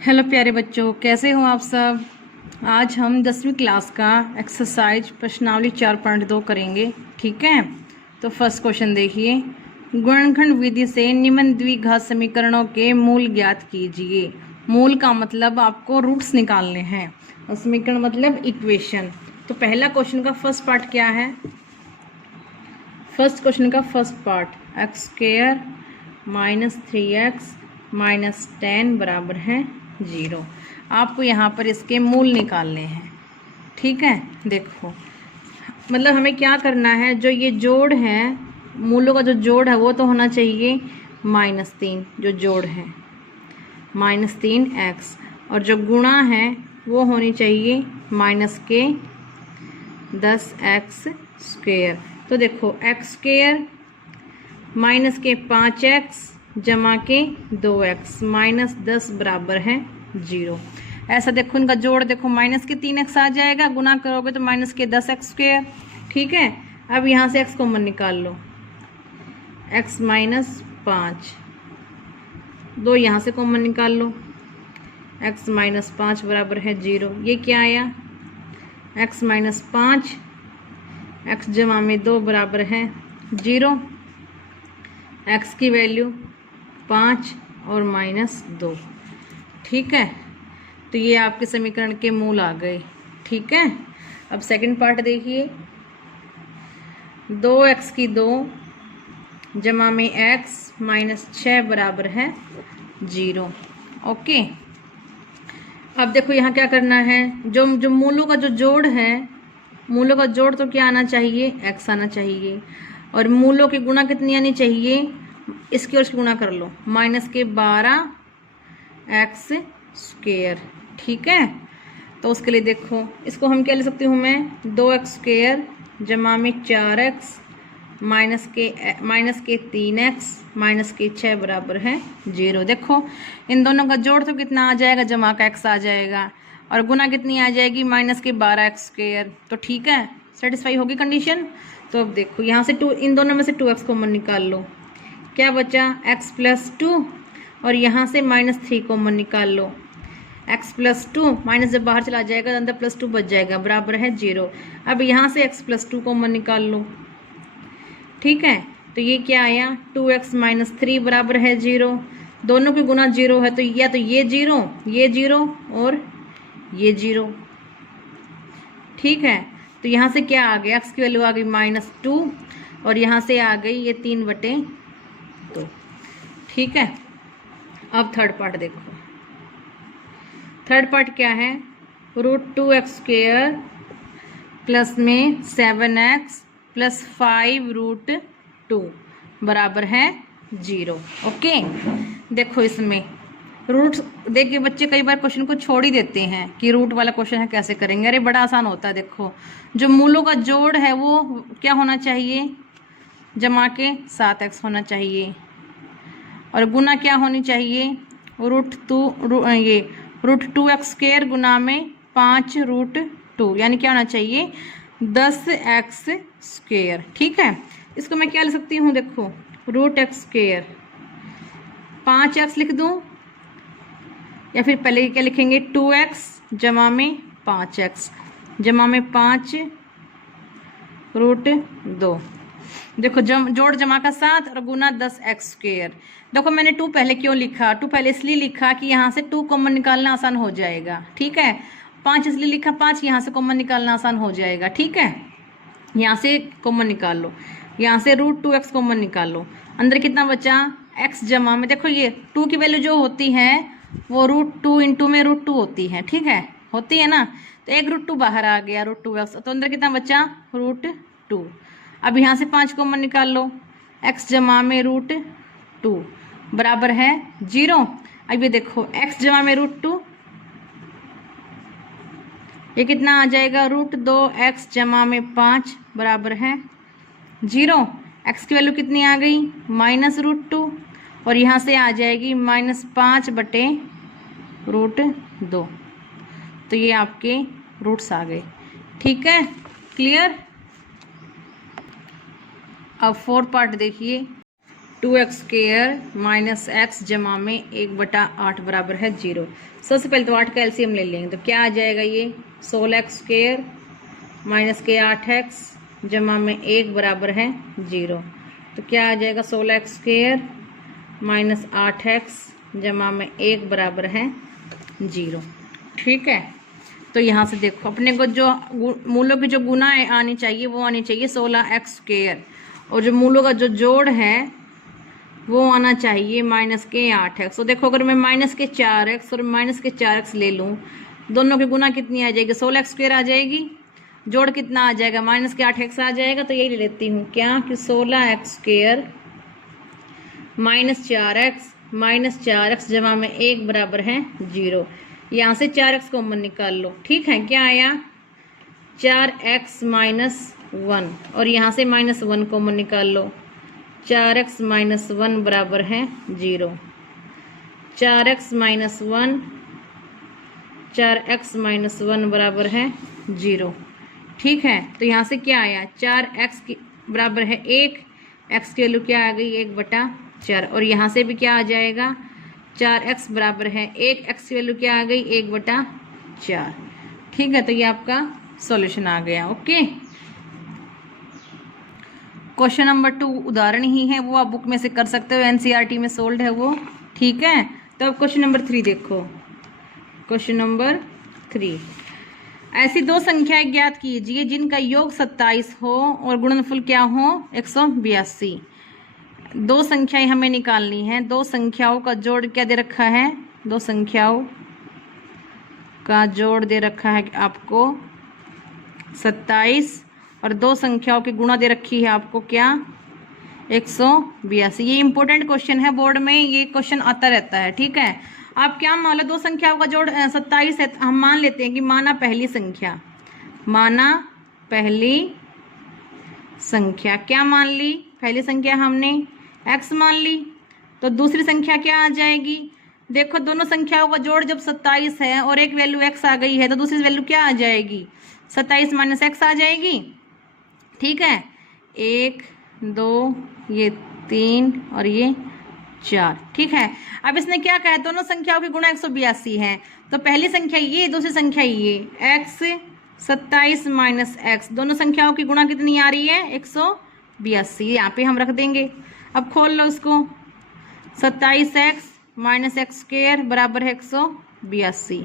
Hello प्यारे बच्चों, कैसे हो आप सब। आज हम 10वीं क्लास का एक्सरसाइज प्रश्नावली 4.2 करेंगे। ठीक है, तो फर्स्ट क्वेश्चन देखिए। गुणनखंड विधि से निम्न द्विघात समीकरणों के मूल ज्ञात कीजिए। मूल का मतलब आपको रूट्स निकालने हैं और समीकरण मतलब इक्वेशन। तो पहला क्वेश्चन का फर्स्ट पार्ट क्या है। फर्स्ट क्वेश्चन का first part x square minus 3x minus 10 बराबर है 0। आपको यहाँ पर इसके मूल निकालने हैं। ठीक है, देखो मतलब हमें क्या करना है, जो ये जोड़ है, मूलों का जो जोड़ है वो तो होना चाहिए -3, जो जोड़ है -3x, और जो गुणा है वो होनी चाहिए -10x स्क्वायर। तो देखो x स्क्वायर माइनस के 5x जमा के 2x -10 बराबर है 0। ऐसा देखो इनका जोड़ देखो माइनस के 3x आ जाएगा, गुना करोगे तो माइनस के 10x स्क्वायर। ठीक है, अब यहाँ से x कॉमन निकाल लो, x माइनस 5, 2 यहाँ से कॉमन निकाल लो, x माइनस 5 बराबर है 0। ये क्या आया, x माइनस 5, x जमा में 2 बराबर है 0। x की वैल्यू 5 और -2। ठीक है, तो ये आपके समीकरण के मूल आ गए। ठीक है, अब सेकंड पार्ट देखिए। 2x की 2 जमा में x माइनस 6 बराबर है 0। ओके, अब देखो यहाँ क्या करना है, जो मूलों का जो जोड़ है, मूलों का जोड़ तो क्या आना चाहिए, x आना चाहिए, और मूलों की गुणा कितनी आनी चाहिए, इसकी और इसकी गुणा कर लो, -12x स्क्वायर। ठीक है, तो उसके लिए देखो इसको हम क्या ले सकती हूँ मैं, 2x स्क्वायर जमा में 4x माइनस के 3x माइनस के 6 बराबर है 0। देखो इन दोनों का जोड़ तो कितना आ जाएगा, जमा का x आ जाएगा, और गुना कितनी आ जाएगी, -12x स्क्वायर। तो ठीक है, सेटिस्फाई होगी कंडीशन। तो अब देखो यहाँ से इन दोनों में से 2x कॉमन निकाल लो, क्या बचा x प्लस 2, और यहाँ से -3 कॉमन निकाल लो, x प्लस 2 माइनस जब बाहर चला जाएगा अंदर +2 बच जाएगा, बराबर है 0। अब यहाँ से x प्लस 2 कॉमन निकाल लो। ठीक है, तो ये क्या आया, 2x माइनस 3 बराबर है 0। दोनों की गुना 0 है, तो या तो ये 0 और ये 0। ठीक है, तो यहाँ से क्या आ गया, x की वैल्यू आ गई -2, और यहाँ से आ गई ये 3/2। ठीक है, अब थर्ड पार्ट देखो। थर्ड पार्ट क्या है, √2x स्क्वायर प्लस में 7x प्लस 5√2 बराबर है 0। ओके, देखो इसमें रूट देखिए, बच्चे कई बार क्वेश्चन को छोड़ ही देते हैं कि रूट वाला क्वेश्चन है कैसे करेंगे। अरे बड़ा आसान होता है। देखो जो मूलों का जोड़ है वो क्या होना चाहिए, जमा के 7x होना चाहिए, और गुना क्या होनी चाहिए, √2x स्क्वायर गुना में 5√2, यानी क्या होना चाहिए 10x स्क्वायर। ठीक है, इसको मैं क्या लिख सकती हूँ, देखो √x स्क्वायर 5x लिख दूँ, या फिर पहले क्या लिखेंगे 2x जमा में 5x जमा में 5√2। देखो जोड़ जमा का 7 और गुना 10x स्क्वायर। देखो मैंने 2 पहले क्यों लिखा, 2 पहले इसलिए लिखा कि यहाँ से 2 कॉमन निकालना आसान हो जाएगा। ठीक है, 5 इसलिए लिखा, 5 यहाँ से कॉमन निकालना आसान हो जाएगा। ठीक है, यहाँ से कॉमन निकाल लो, यहाँ से √2x कॉमन निकाल लो, अंदर कितना बचा x जमा में, देखो ये 2 की वैल्यू जो होती है वो √2 इंटू में √2 होती है। ठीक है, होती है ना, तो एक √2 बाहर आ गया, √2x, तो अंदर कितना बचा √2। अब यहाँ से 5 कॉमन निकाल लो, x जमा में √2 बराबर है 0। अब ये देखो x जमा में √2, ये कितना आ जाएगा, √2x जमा में 5 बराबर है 0। x की वैल्यू कितनी आ गई, -√2, और यहाँ से आ जाएगी -5/√2। तो ये आपके रूट्स आ गए। ठीक है, क्लियर। अब फोर्थ पार्ट देखिए। 2x² माइनस एक्स जमा में 1/8 बराबर है 0। सबसे पहले तो 8 का एलसीएम ले लेंगे, तो क्या आ जाएगा ये 16x² माइनस के 8x जमा में 1 बराबर है 0। तो क्या आ जाएगा 16x² माइनस 8x जमा में 1 बराबर है 0। ठीक है, तो यहाँ से देखो अपने को जो मूलों की जो गुना आनी चाहिए वो आनी चाहिए 16x², और जो मूलों का जो जोड़ है वो आना चाहिए माइनस के 8x। तो देखो अगर मैं माइनस के 4x और माइनस के 4x ले लूँ, दोनों की गुना कितनी आ जाएगी 16x² आ जाएगी, जोड़ कितना आ जाएगा माइनस के 8x आ जाएगा। तो यही ले लेती हूँ क्या कि 16x² माइनस 4x जमा में 1 बराबर है 0। यहाँ से 4x कॉमन निकाल लो। ठीक है, क्या आया 4x माइनस 1, और यहाँ से -1 कॉमन निकाल लो। 4x माइनस 1 बराबर है 0। 4x माइनस 1 बराबर है 0। ठीक है, तो यहाँ से क्या आया 4x की बराबर है 1, x की वैल्यू क्या आ गई 1/4, और यहाँ से भी क्या आ जाएगा 4x बराबर है 1, x की वैल्यू क्या आ गई 1/4। ठीक है, तो ये आपका सॉल्यूशन आ गया। ओके, क्वेश्चन नंबर 2 उदाहरण ही है, वो आप बुक में से कर सकते हो, एनसीईआरटी में सोल्ड है वो। ठीक है, तो अब क्वेश्चन नंबर 3 देखो। क्वेश्चन नंबर 3, ऐसी दो संख्याएं ज्ञात कीजिए जिनका योग 27 हो और गुणनफल क्या हो 182। दो संख्याएं हमें निकालनी है, दो संख्याओं का जोड़ क्या दे रखा है, दो संख्याओं का जोड़ दे रखा है आपको 27, और दो संख्याओं की गुणा दे रखी है आपको क्या 182। ये इंपॉर्टेंट क्वेश्चन है, बोर्ड में ये क्वेश्चन आता रहता है। ठीक है, आप क्या मान लो दो संख्याओं का जोड़ 27 है, हम मान लेते हैं कि माना पहली संख्या क्या मान ली, पहली संख्या हमने x मान ली, तो दूसरी संख्या क्या आ जाएगी। देखो दोनों संख्याओं का जोड़ जब 27 है और एक वैल्यू x आ गई है, तो दूसरी वैल्यू क्या आ जाएगी 27 माइनस x आ जाएगी। ठीक है, 1 2 ये 3 और ये 4। ठीक है, अब इसने क्या कहा दोनों संख्याओं की गुणा 182 है, तो पहली संख्या ये, दूसरी संख्या ये x 27 माइनस x, दोनों संख्याओं की गुणा कितनी आ रही है 182। यहाँ पे हम रख देंगे। अब खोल लो इसको, 27x माइनस x² बराबर है 182।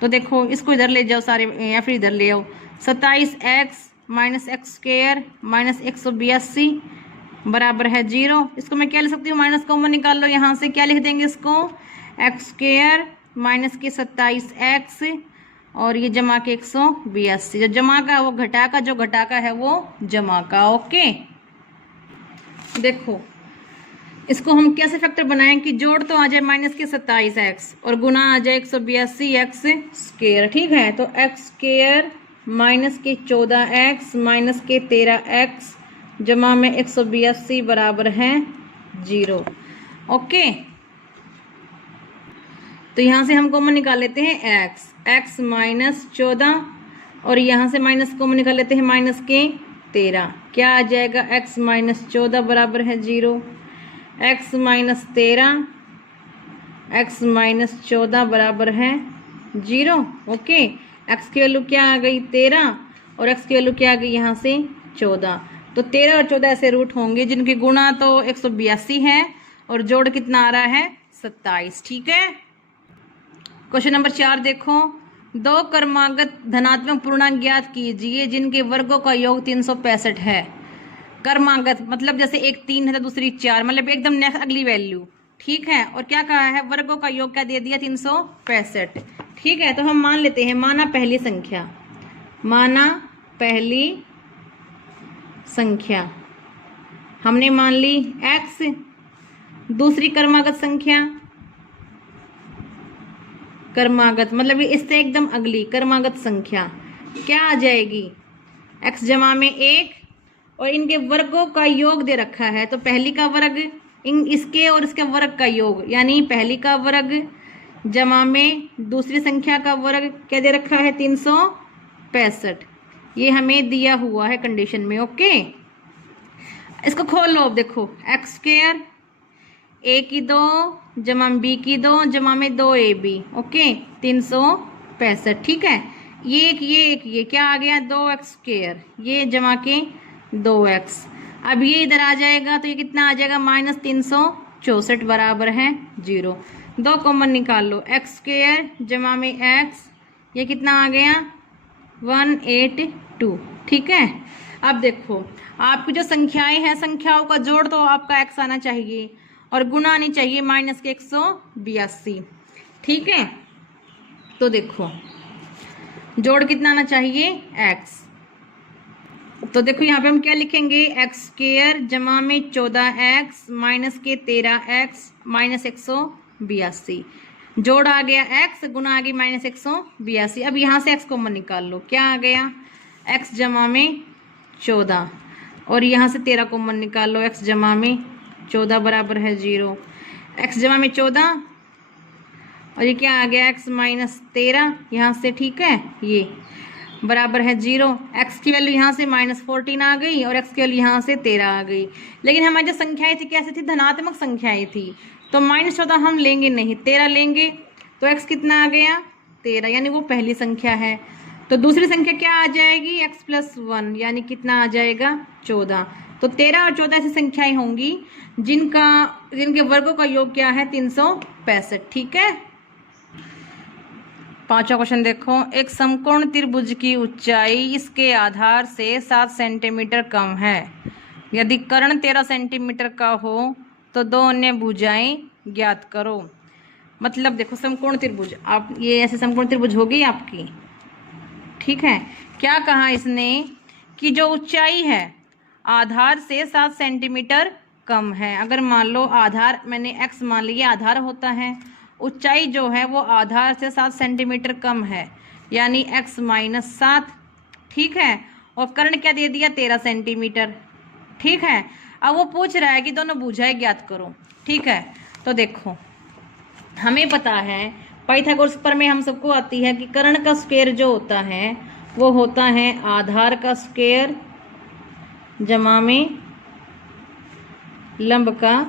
तो देखो इसको इधर ले जाओ सारे, या फिर इधर ले आओ, 27x माइनस x² माइनस 182 बराबर है 0। इसको मैं क्या लिख सकती हूँ, माइनस कॉमन निकाल लो, यहाँ से क्या लिख देंगे इसको x² माइनस के 27x और ये जमा के 182, जो जमा का वो घटा का, जो घटा का है वो जमा का। ओके, देखो इसको हम कैसे फैक्टर बनाएं कि जोड़ तो आ जाए माइनस के 27x और गुना आ जाए 182x²। ठीक है, तो x² माइनस के 14x माइनस के 13x जमा में 182 बराबर है 0। ओके, तो यहाँ से हम कॉमन निकाल लेते हैं x माइनस 14, और यहाँ से माइनस कॉमन निकाल लेते हैं माइनस के 13। क्या आ जाएगा x माइनस 14 बराबर है 0, x माइनस 13 x माइनस 14 बराबर है 0। ओके, x की वैल्यू क्या आ गई 13 और x की वैल्यू क्या आ गई यहाँ से 14। तो 13 और 14 ऐसे रूट होंगे जिनकी गुणा तो 182 है और जोड़ कितना आ रहा है 27। ठीक है, क्वेश्चन नंबर 4 देखो, दो क्रमागत धनात्मक पूर्णांक ज्ञात कीजिए जिनके वर्गों का योग 365 है। क्रमागत मतलब जैसे एक 3 है तो दूसरी 4, मतलब एकदम नेक्स्ट अगली वैल्यू। ठीक है, और क्या कहा है वर्गों का योग क्या दे दिया 365। ठीक है, तो हम मान लेते हैं, माना पहली संख्या हमने मान ली x, दूसरी क्रमागत संख्या, क्रमागत मतलब इससे एकदम अगली क्रमागत संख्या क्या आ जाएगी x जमा में 1, और इनके वर्गों का योग दे रखा है, तो पहली का वर्ग इसके और इसके वर्ग का योग, यानी पहली का वर्ग जमा में दूसरी संख्या का वर्ग क्या दे रखा है 365। ये हमें दिया हुआ है कंडीशन में। ओके, इसको खोल लो। अब देखो x² ए की 2 जमा बी की 2 जमा में 2ab, ओके 365। ठीक है, ये क्या आ गया 2x², ये जमा के 2x। अब ये इधर आ जाएगा तो ये कितना आ जाएगा -364 बराबर है 0। 2 कॉमन निकाल लो, x² जमा में x, ये कितना आ गया 182। ठीक है, अब देखो आपकी जो संख्याएं हैं, संख्याओं का जोड़ तो आपका x आना चाहिए और गुणा आनी चाहिए -182। ठीक है, तो देखो जोड़ कितना आना चाहिए x। तो देखो यहाँ पे हम क्या लिखेंगे, x² जमा में 14x माइनस के 13x माइनस 182। जोड़ आ गया x, गुना आ गई -182। अब यहाँ से x कॉमन निकाल लो, क्या आ गया x जमा में 14 और यहाँ से 13 कॉमन निकाल लो, x जमा में 14 बराबर है 0। x जमा में 14 और ये क्या आ गया x माइनस 13 यहाँ से। ठीक है, ये बराबर है 0। x की वैल्यू यहाँ से -14 आ गई और x की वैल्यू यहाँ से 13 आ गई। लेकिन हमारी जो संख्याएं थी कैसे थी, धनात्मक संख्याएं थी, तो -14 हम लेंगे नहीं, 13 लेंगे। तो x कितना आ गया 13, यानी वो पहली संख्या है। तो दूसरी संख्या क्या आ जाएगी x+1, यानी कितना आ जाएगा 14। तो 13 और 14 ऐसी संख्याएं होंगी जिनके वर्गों का योग क्या है 365। ठीक है, पांचवा क्वेश्चन देखो, एक समकोण त्रिभुज की ऊंचाई इसके आधार से 7 सेंटीमीटर कम है। यदि कर्ण 13 सेंटीमीटर का हो तो दो अन्य भुजाएं ज्ञात करो। मतलब देखो समकोण त्रिभुज, आप ये ऐसे समकोण त्रिभुज होगी आपकी। ठीक है, क्या कहा इसने कि जो ऊंचाई है आधार से 7 सेंटीमीटर कम है। अगर मान लो आधार मैंने x मान लिया, आधार होता है, ऊंचाई जो है वो आधार से 7 सेंटीमीटर कम है, यानी x-7। ठीक है, और कर्ण क्या दे दिया 13 सेंटीमीटर। ठीक है, अब वो पूछ रहा है कि दोनों भुजाएं ज्ञात करो। ठीक है, तो देखो हमें पता है पाइथागोरस प्रमेय हम सबको आती है कि कर्ण का स्क्वायर जो होता है वो होता है आधार का स्क्वायर जमा में लंब का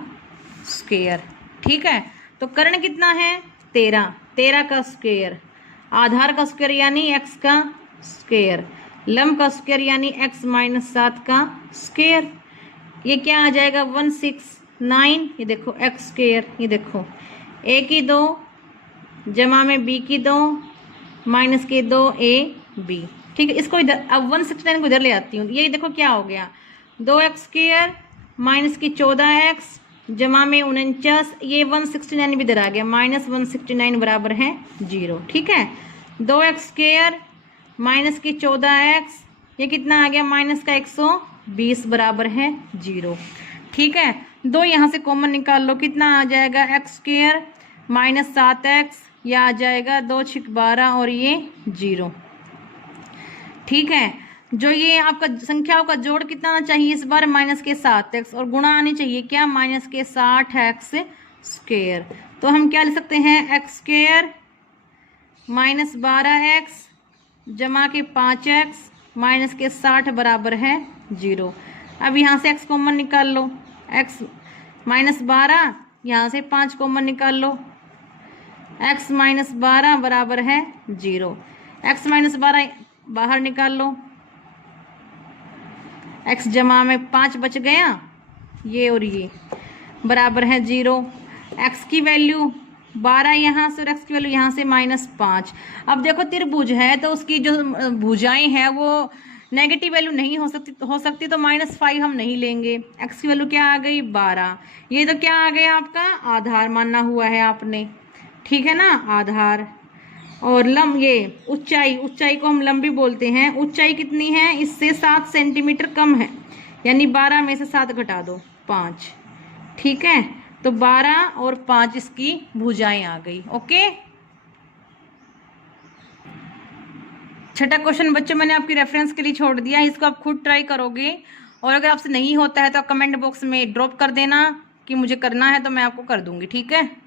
स्क्वायर। ठीक है, तो कर्ण कितना है 13 का स्क्वायर, आधार का स्क्वायर यानी x का स्क्वायर, लंब का स्क्वायर यानी x-7 का स्क्वायर। ये क्या आ जाएगा 169। ये देखो x², ये देखो a की 2 जमा में b की 2 माइनस के 2ab। ठीक है, इसको इधर अब 169 को इधर ले आती हूँ। ये देखो क्या हो गया 2x² माइनस की 14x जमा में 49, ये 169 भी इधर आ गया, -169 बराबर है 0। ठीक है, 2x² माइनस की 14x, ये कितना आ गया माइनस का 120 बराबर है 0। ठीक है, 2 यहाँ से कॉमन निकाल लो, कितना आ जाएगा x² माइनस 7x, यह आ जाएगा 2 × 12 और ये 0। ठीक है, जो ये आपका संख्याओं का जोड़ कितना आना चाहिए इस बार -7x और गुणा आनी चाहिए क्या -60x²। तो हम क्या लिख सकते हैं x² माइनस 12x जमा के 5x माइनस के 60 बराबर है 0। अब यहाँ से x कॉमन निकाल लो, x -12 यहाँ से 5 कॉमन निकाल लो, x -12 बराबर है 0। x -12 बाहर निकाल लो, x जमा में 5 बच गया, ये और ये बराबर है 0। x की वैल्यू 12 यहाँ से और x की वैल्यू यहाँ से -5। अब देखो त्रिभुज है तो उसकी जो भुजाएं हैं वो नेगेटिव वैल्यू नहीं हो सकती तो -5 हम नहीं लेंगे। x की वैल्यू क्या आ गई 12, ये तो क्या आ गया आपका आधार मानना हुआ है आपने। ठीक है ना, आधार। और लंब, ये ऊंचाई को हम लंब भी बोलते हैं। ऊंचाई कितनी है इससे 7 सेंटीमीटर कम है, यानी 12 में से 7 घटा दो 5। ठीक है, तो 12 और 5 इसकी भुजाएं आ गई। ओके, छठा क्वेश्चन बच्चों मैंने आपकी रेफरेंस के लिए छोड़ दिया, इसको आप खुद ट्राई करोगे और अगर आपसे नहीं होता है तो कमेंट बॉक्स में ड्रॉप कर देना कि मुझे करना है तो मैं आपको कर दूंगी। ठीक है।